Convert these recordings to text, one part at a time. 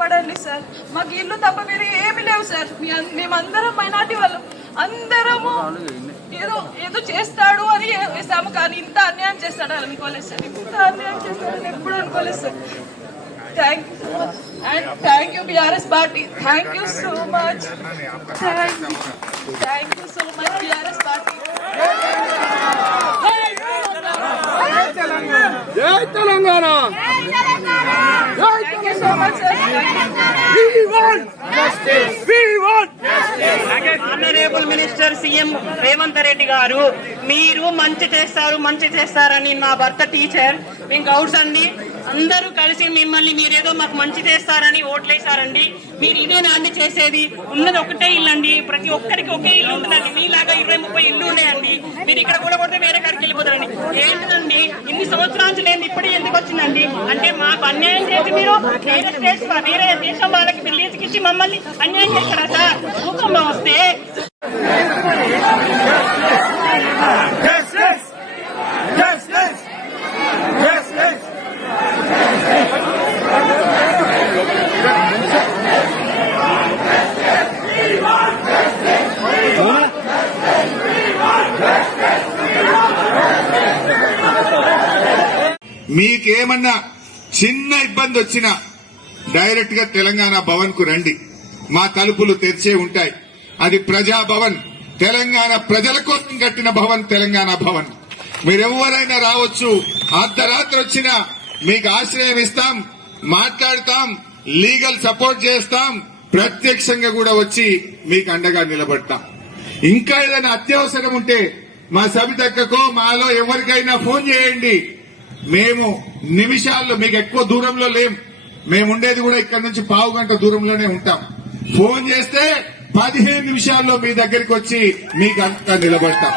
పడండి సార్, మాకు ఇల్లు తప్ప వేరే ఏమి లేవు సార్. మేమందరం మైనార్టీ వాళ్ళం, అందరము ఏదో చేస్తాడు అని వేసాము, కానీ ఇంత అన్యాయం చేస్తాడని అనుకోలేదు సార్. ఇంత అన్యాయం చేస్తాడని ఎప్పుడు అనుకోలేదు sir. Thank you so much and thank you BRS party. Thank you so much, thank you so much BRS party. జై Telangana. Thank you so much sir. Honourable minister CM Revanth Reddy garu, మీరు మంచి చేస్తారని మా భర్త టీచర్, మేము గౌడ్స్ అండి, అందరూ కలిసి మిమ్మల్ని మీరేదో మాకు మంచి చేస్తారని ఓట్లేసారండి. మీరు ఇదేనా అండి చేసేది? ఉన్నది ఒకటే ఇల్లు అండి, ప్రతి ఒక్కరికి ఒకే ఇల్లు ఉంటుందండి. మీలాగా 20-30 ఇల్లు ఉన్నాయండి. మీరు ఇక్కడ కూడా కొడితే వేరే కాడికి వెళ్ళిపోతారండి. ఏంటండి ఇన్ని సంవత్సరాలు లేని ఇప్పుడే ఎందుకు వచ్చిందండి? అంటే మాకు అన్యాయం చేసి మీరు వేరే స్టేట్స్ వేరే దేశం వాళ్ళకి మీరు లీజుకి ఇచ్చి మమ్మల్ని అన్యాయం చేస్తారా సార్? భూకంలో వస్తే మీకేమన్నా చిన్న ఇబ్బంది వచ్చినా డైరెక్ట్ గా తెలంగాణ భవన్ కు రండి, మా తలుపులు తెరిచే ఉంటాయి. అది ప్రజాభవన్, తెలంగాణ ప్రజల కోసం కట్టిన భవన్, తెలంగాణ భవన్. మీరెవరైనా రావచ్చు, అర్ధరాత్రి వచ్చినా మీకు ఆశ్రయం ఇస్తాం, మాట్లాడతాం, లీగల్ సపోర్ట్ చేస్తాం, ప్రత్యక్షంగా కూడా వచ్చి మీకు అండగా నిలబడతాం. ఇంకా ఏదైనా అత్యవసరం ఉంటే మా సబితక్కకో మాలో ఎవరికైనా ఫోన్ చేయండి. మేము నిమిషాల్లో, మీకు ఎక్కువ దూరంలో లేం, మేముండేది కూడా ఇక్కడ నుంచి 15 గంట దూరంలోనే ఉంటాం. ఫోన్ చేస్తే 15 నిమిషాల్లో మీ దగ్గరికి వచ్చి మీకు అంతా నిలబడతాం.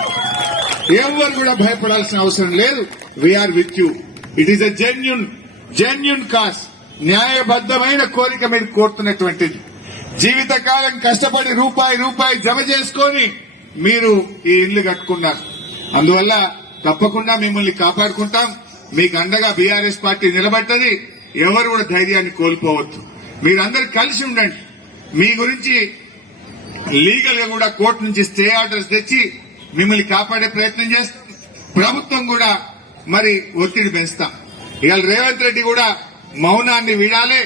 ఎవరు కూడా భయపడాల్సిన అవసరం లేదు. We are with you. It is a genuine cause, న్యాయబద్దమైన కోరిక మీరు కోరుతున్నటువంటిది. జీవితకాలం కష్టపడి రూపాయి జమ చేసుకొని మీరు ఈ ఇల్లు కట్టుకున్నారు. అందువల్ల తప్పకుండా మిమ్మల్ని కాపాడుకుంటాం. మీకు అండగా బీఆర్ఎస్ పార్టీ నిలబడ్డది. ఎవరు కూడా ధైర్యాన్ని కోల్పోవద్దు. మీరందరూ కలిసి ఉండండి. మీ గురించి లీగల్ గా కూడా కోర్టు నుంచి స్టే ఆర్డర్స్ తెచ్చి మిమ్మల్ని కాపాడే ప్రయత్నం చేస్తాం. ప్రభుత్వం కూడా మరి ఒత్తిడి పెంచుతాం. ఇవాళ రేవంత్ రెడ్డి కూడా మౌనాన్ని వీడాలి.